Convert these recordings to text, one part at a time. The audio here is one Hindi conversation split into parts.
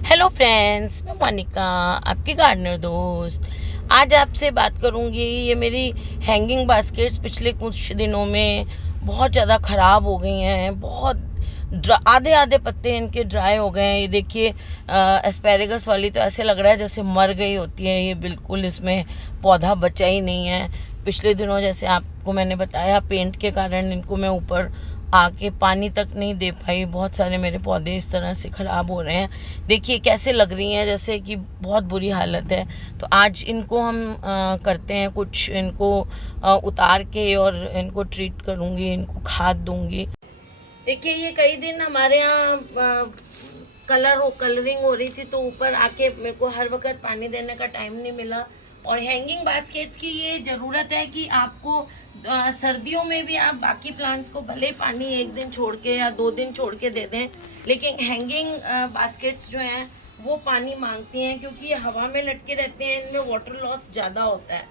हेलो फ्रेंड्स, मैं मोनिका, आपकी गार्डनर दोस्त। आज आपसे बात करूंगी। ये मेरी हैंगिंग बास्केट्स पिछले कुछ दिनों में बहुत ज़्यादा ख़राब हो गई हैं। बहुत आधे आधे पत्ते इनके ड्राई हो गए हैं। ये देखिए, एस्पेरेगस वाली तो ऐसे लग रहा है जैसे मर गई होती है। ये बिल्कुल इसमें पौधा बचा ही नहीं है। पिछले दिनों जैसे आपको मैंने बताया, पेंट के कारण इनको मैं ऊपर आके पानी तक नहीं दे पाई। बहुत सारे मेरे पौधे इस तरह से ख़राब हो रहे हैं। देखिए कैसे लग रही हैं, जैसे कि बहुत बुरी हालत है। तो आज इनको हम करते हैं कुछ, इनको उतार के और इनको ट्रीट करूँगी, इनको खाद दूँगी। देखिए ये कई दिन हमारे यहाँ कलरिंग हो रही थी, तो ऊपर आके मेरे को हर वक्त पानी देने का टाइम नहीं मिला। और हैंगिंग बास्केट्स की ये ज़रूरत है कि आपको सर्दियों में भी आप बाकी प्लांट्स को भले ही पानी एक दिन छोड़ के या 2 दिन छोड़ के दे दें, लेकिन हैंगिंग बास्केट्स जो हैं वो पानी मांगती हैं, क्योंकि ये हवा में लटके रहते हैं। इनमें वाटर लॉस ज़्यादा होता है।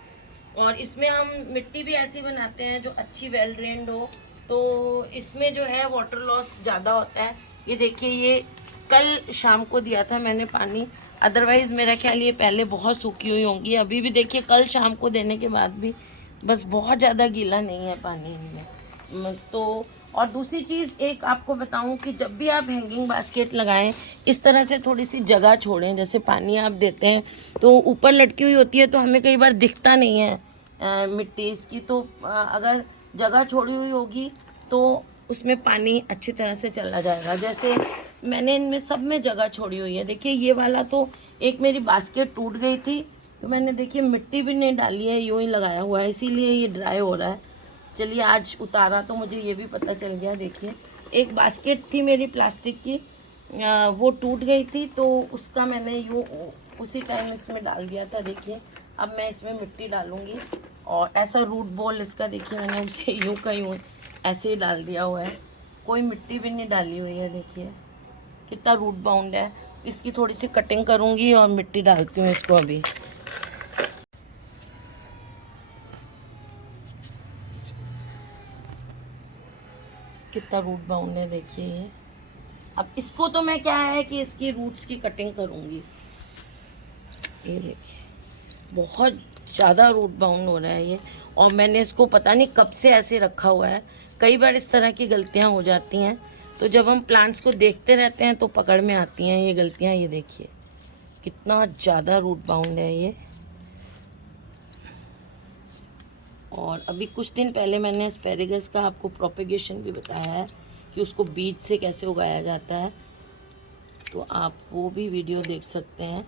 और इसमें हम मिट्टी भी ऐसी बनाते हैं जो अच्छी वेल ड्रेन्ड हो, तो इसमें जो है वाटर लॉस ज़्यादा होता है। ये देखिए, ये कल शाम को दिया था मैंने पानी, अदरवाइज़ मेरा ख्याल ये पहले बहुत सूखी हुई होंगी। अभी भी देखिए, कल शाम को देने के बाद भी बस बहुत ज़्यादा गीला नहीं है पानी इनमें। तो और दूसरी चीज़ एक आपको बताऊं कि जब भी आप हैंगिंग बास्केट लगाएं, इस तरह से थोड़ी सी जगह छोड़ें। जैसे पानी आप देते हैं तो ऊपर लटकी हुई होती है, तो हमें कई बार दिखता नहीं है मिट्टी इसकी। तो अगर जगह छोड़ी हुई होगी तो उसमें पानी अच्छी तरह से चला जाएगा। जैसे मैंने इनमें सब में जगह छोड़ी हुई है। देखिए ये वाला तो एक मेरी बास्केट टूट गई थी, तो मैंने देखिए मिट्टी भी नहीं डाली है, यूँ ही लगाया हुआ है, इसीलिए ये ड्राई हो रहा है। चलिए आज उतारा तो मुझे ये भी पता चल गया। देखिए एक बास्केट थी मेरी प्लास्टिक की, वो टूट गई थी, तो उसका मैंने यूँ उसी टाइम इसमें डाल दिया था। देखिए अब मैं इसमें मिट्टी डालूँगी। और ऐसा रूट बॉल इसका देखिए, मैंने उसे यूँ का यूँ ऐसे ही डाल दिया हुआ है, कोई मिट्टी भी नहीं डाली हुई है। देखिए कितना रूट बाउंड है। इसकी थोड़ी सी कटिंग करूँगी और मिट्टी डालती हूँ इसको अभी। कितना रूट बाउंड है देखिए ये। अब इसको तो मैं क्या है कि इसकी रूट्स की कटिंग करूँगी। ये देखिए बहुत ज़्यादा रूट बाउंड हो रहा है ये। और मैंने इसको पता नहीं कब से ऐसे रखा हुआ है। कई बार इस तरह की गलतियाँ हो जाती हैं, तो जब हम प्लांट्स को देखते रहते हैं तो पकड़ में आती हैं ये गलतियाँ। ये देखिए कितना ज़्यादा रूट बाउंड है ये। और अभी कुछ दिन पहले मैंने एस्पेरेगस का आपको प्रोपेगेशन भी बताया है कि उसको बीज से कैसे उगाया जाता है, तो आप वो भी वीडियो देख सकते हैं।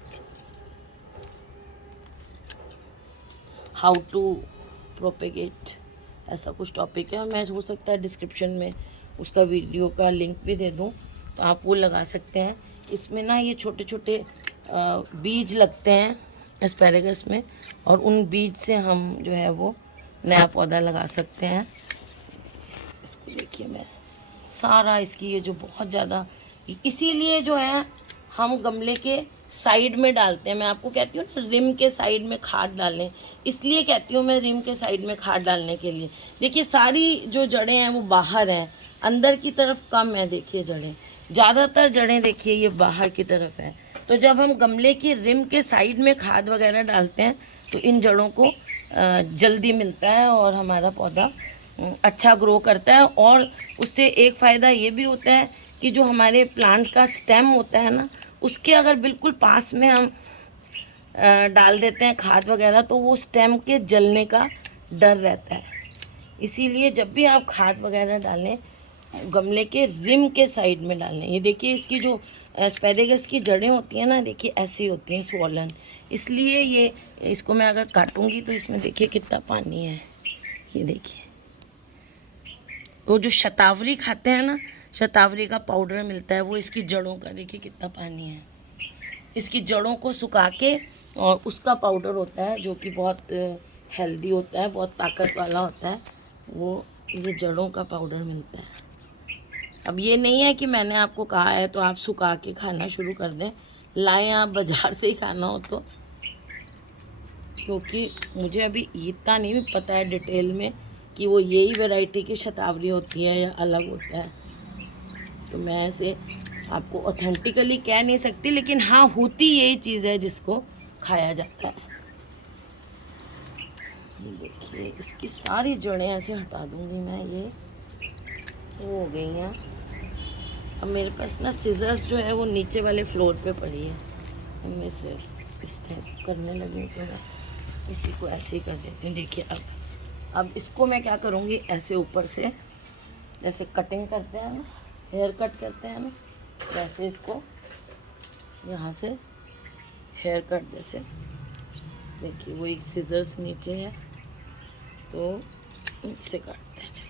हाउ टू प्रोपेगेट ऐसा कुछ टॉपिक है। मैं हो सकता है डिस्क्रिप्शन में उसका वीडियो का लिंक भी दे दूं, तो आप वो लगा सकते हैं। इसमें ना ये छोटे छोटे बीज लगते हैं एस्पेरेगस में, और उन बीज से हम जो है वो नया पौधा लगा सकते हैं। इसको देखिए, मैं सारा इसकी ये जो बहुत ज़्यादा, इसीलिए जो है हम गमले के साइड में डालते हैं। मैं आपको कहती हूँ ना रिम के साइड में खाद डालें, इसलिए कहती हूँ मैं रिम के साइड में खाद डालने के लिए। देखिए सारी जो जड़ें हैं वो बाहर हैं, अंदर की तरफ कम है। देखिए जड़ें, ज़्यादातर जड़ें देखिए ये बाहर की तरफ है। तो जब हम गमले की रिम के साइड में खाद वगैरह डालते हैं तो इन जड़ों को जल्दी मिलता है और हमारा पौधा अच्छा ग्रो करता है। और उससे एक फ़ायदा ये भी होता है कि जो हमारे प्लांट का स्टेम होता है ना, उसके अगर बिल्कुल पास में हम डाल देते हैं खाद वगैरह, तो वो स्टेम के जलने का डर रहता है। इसीलिए जब भी आप खाद वगैरह डालें, गमले के रिम के साइड में डालें। ये देखिए इसकी जो एस्पेरेगस की जड़ें होती हैं ना, देखिए ऐसी होती हैं स्वॉलन, इसलिए ये इसको मैं अगर काटूंगी तो इसमें देखिए कितना पानी है। ये देखिए वो जो शतावरी खाते हैं ना, शतावरी का पाउडर मिलता है, वो इसकी जड़ों का देखिए कितना पानी है। इसकी जड़ों को सुखा के और उसका पाउडर होता है जो कि बहुत हेल्दी होता है, बहुत ताकत वाला होता है। वो ये जड़ों का पाउडर मिलता है। अब ये नहीं है कि मैंने आपको कहा है तो आप सुखा के खाना शुरू कर दें, लाएं आप बाज़ार से ही खाना हो तो, क्योंकि मुझे अभी इतना नहीं पता है डिटेल में कि वो यही वैरायटी की शतावरी होती है या अलग होता है। तो मैं ऐसे आपको ऑथेंटिकली कह नहीं सकती, लेकिन हाँ होती यही चीज़ है जिसको खाया जाता है। ये देखिए इसकी सारी जड़ें ऐसे हटा दूंगी मैं, ये हो गई हैं। अब मेरे पास ना सीजर्स जो है वो नीचे वाले फ्लोर पे पड़ी है, इनमें से इस टाइप करने लगी तो मैं इसी को ऐसे ही कर देती हूँ। देखिए अब इसको मैं क्या करूँगी, ऐसे ऊपर से जैसे कटिंग करते हैं ना, हेयर कट करते हैं ना, वैसे इसको यहाँ से हेयर कट जैसे, देखिए वो एक सीजर्स नीचे है तो इससे काटते हैं। चलिए,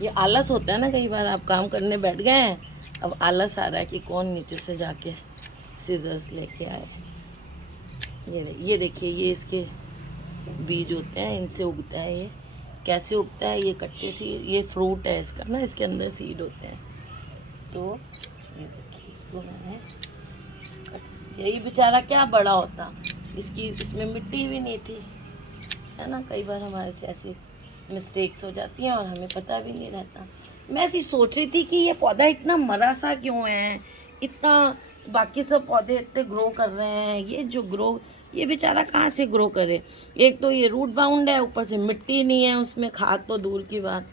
ये आलस होता है ना, कई बार आप काम करने बैठ गए हैं, अब आलस आ रहा है कि कौन नीचे से जाके सीजर्स लेके आए। ये देखिए ये इसके बीज होते हैं, इनसे उगता है। ये कैसे उगता है, ये कच्चे सीड, ये फ्रूट है इसका ना, इसके अंदर सीड होते हैं। तो ये देखिए इसको मैंने यही बेचारा क्या बड़ा होता, इसमें मिट्टी भी नहीं थी, है ना। कई बार हमारे से ऐसी मिस्टेक्स हो जाती हैं और हमें पता भी नहीं रहता। मैं ऐसी सोच रही थी कि ये पौधा इतना मरा सा क्यों है, इतना बाकी सब पौधे इतने ग्रो कर रहे हैं, ये जो ग्रो, ये बेचारा कहाँ से ग्रो करे। एक तो ये रूट बाउंड है, ऊपर से मिट्टी नहीं है उसमें, खाद तो दूर की बात।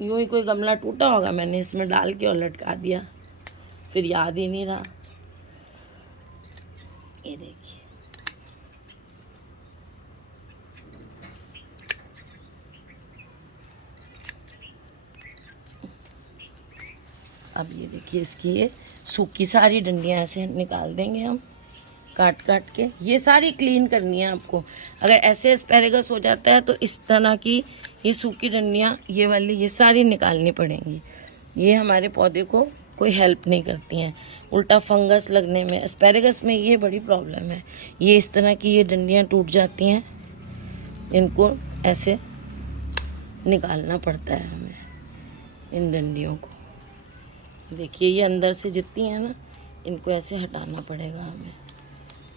यूँ ही कोई गमला टूटा होगा, मैंने इसमें डाल के और लटका दिया, फिर याद ही नहीं रहा। ये देखिए अब ये देखिए इसकी ये सूखी सारी डंडियाँ ऐसे निकाल देंगे हम काट काट के। ये सारी क्लीन करनी है आपको। अगर ऐसे एस्पेरेगस हो जाता है तो इस तरह की ये सूखी डंडियाँ, ये वाली, ये सारी निकालनी पड़ेंगी। ये हमारे पौधे को कोई हेल्प नहीं करती हैं, उल्टा फंगस लगने में, एस्पेरेगस में ये बड़ी प्रॉब्लम है। ये इस तरह की ये डंडियाँ टूट जाती हैं, इनको ऐसे निकालना पड़ता है हमें, इन डंडियों को। देखिए ये अंदर से जितनी है ना, इनको ऐसे हटाना पड़ेगा हमें।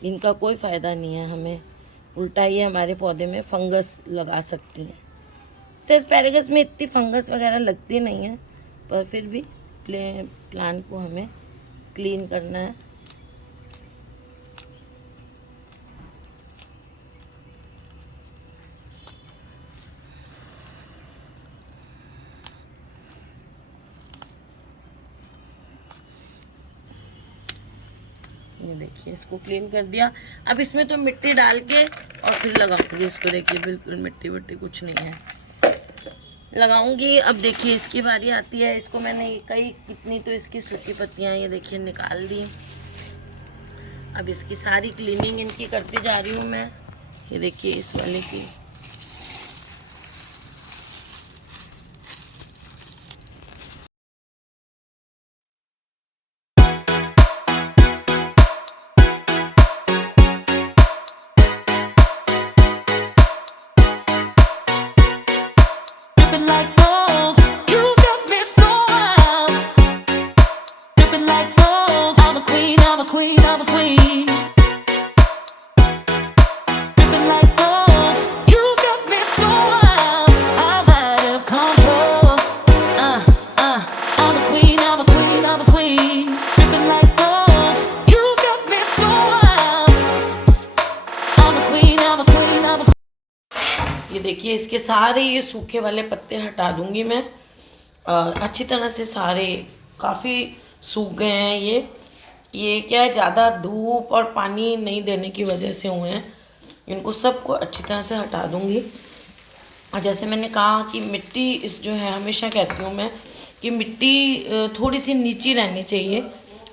इनका कोई फ़ायदा नहीं है हमें, उल्टा ये हमारे पौधे में फंगस लगा सकती हैं। एस्पेरेगस में इतनी फंगस वगैरह लगती नहीं है, पर फिर भी प्लांट को हमें क्लीन करना है। ये देखिए इसको क्लीन कर दिया। अब इसमें तो मिट्टी डाल के और फिर लगाऊंगी इसको। देखिए बिल्कुल मिट्टी विट्टी कुछ नहीं है, लगाऊंगी। अब देखिए इसकी बारी आती है। इसको मैंने कितनी तो इसकी सूखी पत्तियां ये देखिए निकाल दी। अब इसकी सारी क्लीनिंग इनकी करती जा रही हूँ मैं। ये देखिए इस वाले की, ये देखिए इसके सारे ये सूखे वाले पत्ते हटा दूंगी मैं। और अच्छी तरह से सारे काफ़ी सूख गए हैं ये क्या है, ज़्यादा धूप और पानी नहीं देने की वजह से हुए हैं। इनको सबको अच्छी तरह से हटा दूंगी। और जैसे मैंने कहा कि मिट्टी इस जो है, हमेशा कहती हूँ मैं कि मिट्टी थोड़ी सी नीची रहनी चाहिए,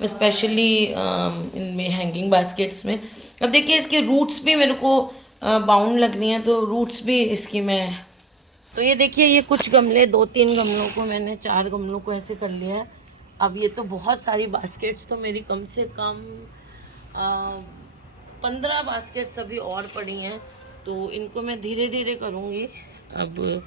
स्पेशली इनमें हैंगिंग बास्केट्स में। अब देखिए इसके रूट्स भी मेरे को बाउंड लगनी है, तो रूट्स भी इसकी मैं, तो ये देखिए ये कुछ गमले, 2-3 गमलों को मैंने 4 गमलों को ऐसे कर लिया है। अब ये तो बहुत सारी बास्केट्स तो मेरी कम से कम 15 बास्केट्स अभी और पड़ी हैं, तो इनको मैं धीरे धीरे करूँगी। अब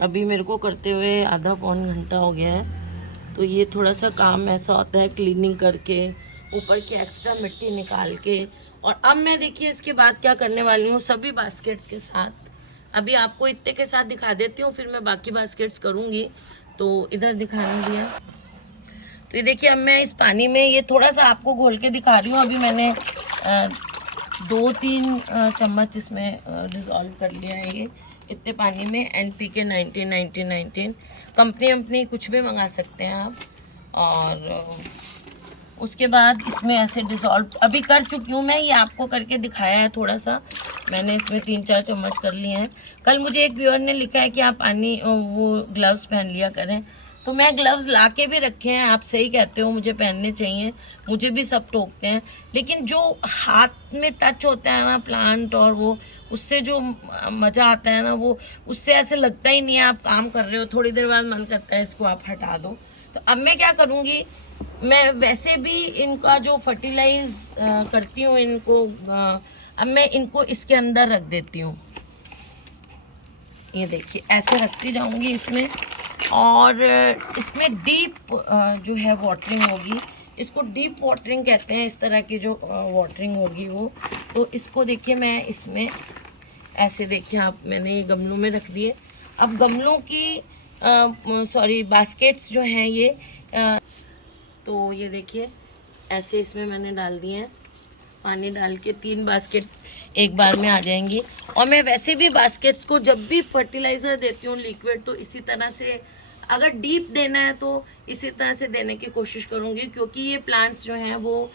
अभी मेरे को करते हुए आधा पौन घंटा हो गया है, तो ये थोड़ा सा काम ऐसा होता है क्लीनिंग करके, ऊपर की एक्स्ट्रा मिट्टी निकाल के। और अब मैं देखिए इसके बाद क्या करने वाली हूँ, सभी बास्केट्स के साथ, अभी आपको इतने के साथ दिखा देती हूँ, फिर मैं बाकी बास्केट्स करूँगी। तो इधर दिखाने दिया। तो ये देखिए, अब मैं इस पानी में ये थोड़ा सा आपको घोल के दिखा रही हूँ। अभी मैंने 2-3 चम्मच इसमें डिज़ोल्व कर लिया है ये इतने पानी में। NPK 19 कंपनी कुछ भी मंगा सकते हैं आप। और उसके बाद इसमें ऐसे डिज़ोल्व अभी कर चुकी हूँ मैं, ये आपको करके दिखाया है थोड़ा सा। मैंने इसमें 3-4 चम्मच कर लिए हैं। कल मुझे एक व्यूअर ने लिखा है कि आप पानी वो ग्लव्स पहन लिया करें, तो मैं ग्लव्स ला के भी रखे हैं। आप सही कहते हो, मुझे पहनने चाहिए, मुझे भी सब टोकते हैं। लेकिन जो हाथ में टच होता है ना प्लांट, और वो उससे जो मज़ा आता है ना, वो उससे ऐसे लगता ही नहीं है आप काम कर रहे हो। थोड़ी देर बाद मन करता है इसको आप हटा दो। तो अब मैं क्या करूँगी, मैं वैसे भी इनका जो फर्टिलाइज करती हूँ इनको, अब मैं इनको इसके अंदर रख देती हूँ। ये देखिए, ऐसे रखती जाऊंगी इसमें। और इसमें डीप जो है वाटरिंग होगी, इसको डीप वाटरिंग कहते हैं। इस तरह की जो वाटरिंग होगी वो, तो इसको देखिए मैं इसमें ऐसे, देखिए आप, मैंने ये गमलों में रख दिए। अब गमलों की बास्केट्स जो हैं ये तो ये देखिए ऐसे इसमें मैंने डाल दिए हैं। पानी डाल के 3 बास्केट एक बार में आ जाएंगी। और मैं वैसे भी बास्केट्स को जब भी फर्टिलाइज़र देती हूँ लिक्विड, तो इसी तरह से, अगर डीप देना है तो इसी तरह से देने की कोशिश करूँगी। क्योंकि ये प्लांट्स जो हैं वो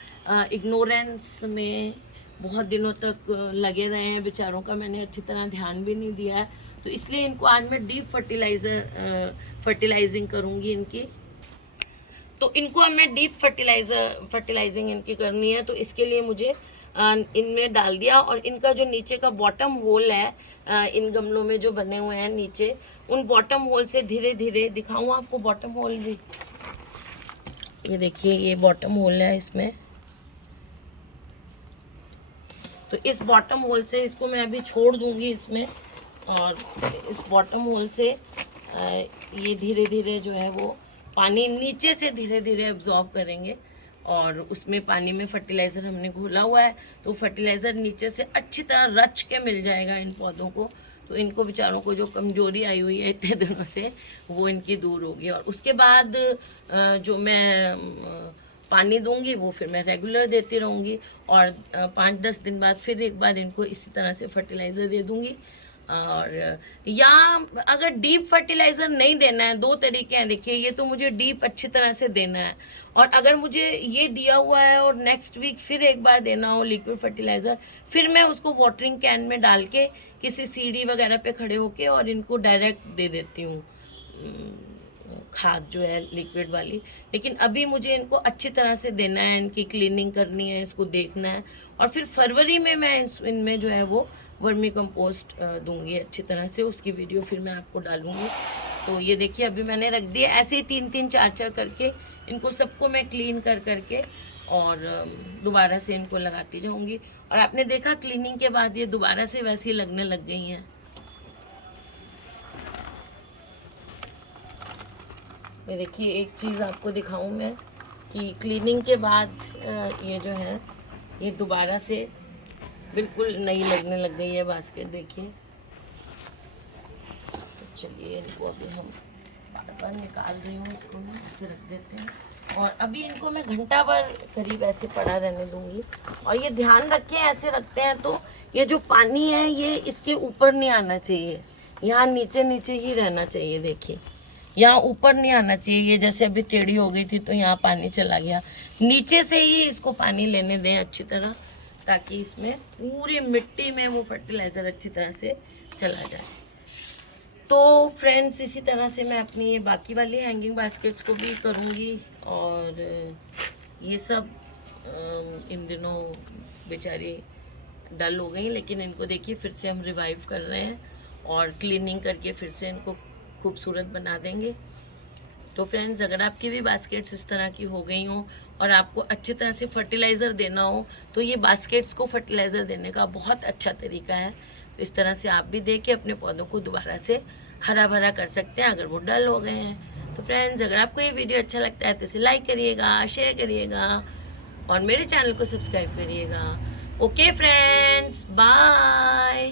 इग्नोरेंस में बहुत दिनों तक लगे रहे हैं बेचारों का, मैंने अच्छी तरह ध्यान भी नहीं दिया है। तो इसलिए इनको आज मैं डीप फर्टिलाइजिंग करूँगी इनकी। तो इनको अब मैं डीप फर्टिलाइजिंग इनकी करनी है। तो इसके लिए मुझे इनमें डाल दिया। और इनका जो नीचे का बॉटम होल है, इन गमलों में जो बने हुए हैं नीचे, उन बॉटम होल से धीरे धीरे दिखाऊं आपको बॉटम होल भी। ये देखिए, ये बॉटम होल है इसमें। तो इस बॉटम होल से इसको मैं अभी छोड़ दूंगी इसमें। और इस बॉटम होल से ये धीरे धीरे जो है वो पानी नीचे से धीरे धीरे एब्जॉर्ब करेंगे। और उसमें पानी में फर्टिलाइज़र हमने घोला हुआ है, तो फर्टिलाइज़र नीचे से अच्छी तरह रच के मिल जाएगा इन पौधों को। तो इनको बेचारों को जो कमजोरी आई हुई है इतने दिनों से, वो इनकी दूर होगी। और उसके बाद जो मैं पानी दूंगी वो फिर मैं रेगुलर देती रहूँगी। और 5-10 दिन बाद फिर एक बार इनको इसी तरह से फर्टिलाइज़र दे दूँगी। और या अगर डीप फर्टिलाइज़र नहीं देना है, 2 तरीके हैं। देखिए, ये तो मुझे डीप अच्छी तरह से देना है। और अगर मुझे ये दिया हुआ है और नेक्स्ट वीक फिर एक बार देना हो लिक्विड फर्टिलाइज़र, फिर मैं उसको वाटरिंग कैन में डाल के किसी सीढ़ी वगैरह पे खड़े होके और इनको डायरेक्ट दे देती हूँ खाद जो है लिक्विड वाली। लेकिन अभी मुझे इनको अच्छी तरह से देना है, इनकी क्लीनिंग करनी है, इसको देखना है। और फिर फरवरी में मैं इनमें जो है वो वर्मी कंपोस्ट दूंगी अच्छी तरह से। उसकी वीडियो फिर मैं आपको डालूंगी। तो ये देखिए, अभी मैंने रख दिया ऐसे ही 3-3, 4-4 करके इनको सबको मैं क्लीन करके और दोबारा से इनको लगाती जाऊंगी। और आपने देखा क्लीनिंग के बाद ये दोबारा से वैसी लगने लग गई हैं। ये देखिए, एक चीज़ आपको दिखाऊं मैं कि क्लीनिंग के बाद ये जो है ये दोबारा से बिल्कुल नई लगने लग गई है बास्केट। देखिए, तो चलिए इनको अभी हम बार निकाल रही हूँ, इसको मैं ऐसे रख देते हैं। और अभी इनको मैं घंटा भर करीब ऐसे पड़ा रहने दूंगी। और ये ध्यान रखें, ऐसे रखते हैं तो ये जो पानी है ये इसके ऊपर नहीं आना चाहिए, यहाँ नीचे नीचे ही रहना चाहिए। देखिए, यहाँ ऊपर नहीं आना चाहिए। ये जैसे अभी टेढ़ी हो गई थी तो यहाँ पानी चला गया। नीचे से ही इसको पानी लेने दें अच्छी तरह, ताकि इसमें पूरी मिट्टी में वो फर्टिलाइज़र अच्छी तरह से चला जाए। तो फ्रेंड्स, इसी तरह से मैं अपनी ये बाकी वाली हैंगिंग बास्केट्स को भी करूँगी। और ये सब इन दिनों बेचारी डल हो गई, लेकिन इनको देखिए फिर से हम रिवाइव कर रहे हैं और क्लीनिंग करके फिर से इनको खूबसूरत बना देंगे। तो फ्रेंड्स, अगर आपकी भी बास्केट्स इस तरह की हो गई हों और आपको अच्छी तरह से फर्टिलाइज़र देना हो, तो ये बास्केट्स को फर्टिलाइज़र देने का बहुत अच्छा तरीका है। तो इस तरह से आप भी दे के अपने पौधों को दोबारा से हरा भरा कर सकते हैं अगर वो डल हो गए हैं। तो फ्रेंड्स, अगर आपको ये वीडियो अच्छा लगता है तो इसे लाइक करिएगा, शेयर करिएगा और मेरे चैनल को सब्सक्राइब करिएगा। Okay friends, bye.